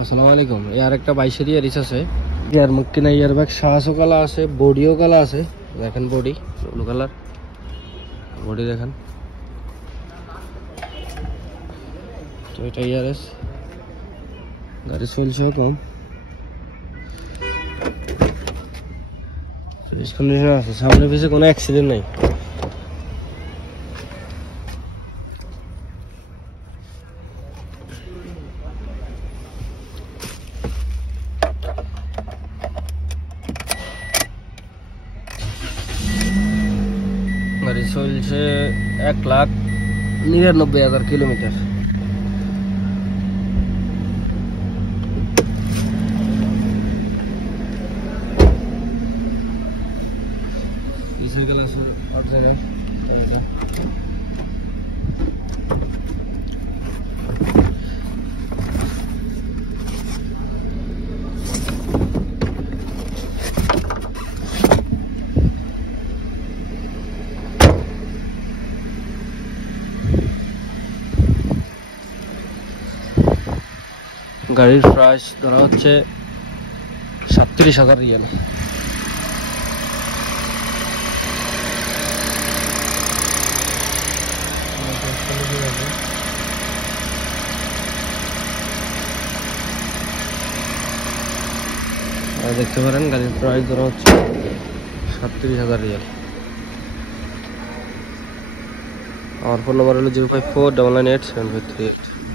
আসসালামু আলাইকুম। ইয়ার একটা 22 ইয়ার রিস আছে। ইয়ার মুখ কিনা ইয়ার ব্যাগ সাহসও কালা আছে, বডিও কালা আছে। দেখেন বডি ব্লু কালার, বডি দেখেন। তো এটা ইয়ারএস গাড়ি চলছে কম, ফ্রেশ কন্ডিশন আছে, সামনে পিছে কোনো অ্যাক্সিডেন্ট নাই। গাড়ি চলছে 1,99,000 কিলোমিটার। পিছের গ্লাস আর জায়গায় গাড়ির প্রাইস ধরা হচ্ছে 37,000 রিয়াল। দেখতে পারেন গাড়ির প্রাইস ধরা হচ্ছে 37,000 রিয়াল। আমার ফোন নাম্বার হলো 054998753।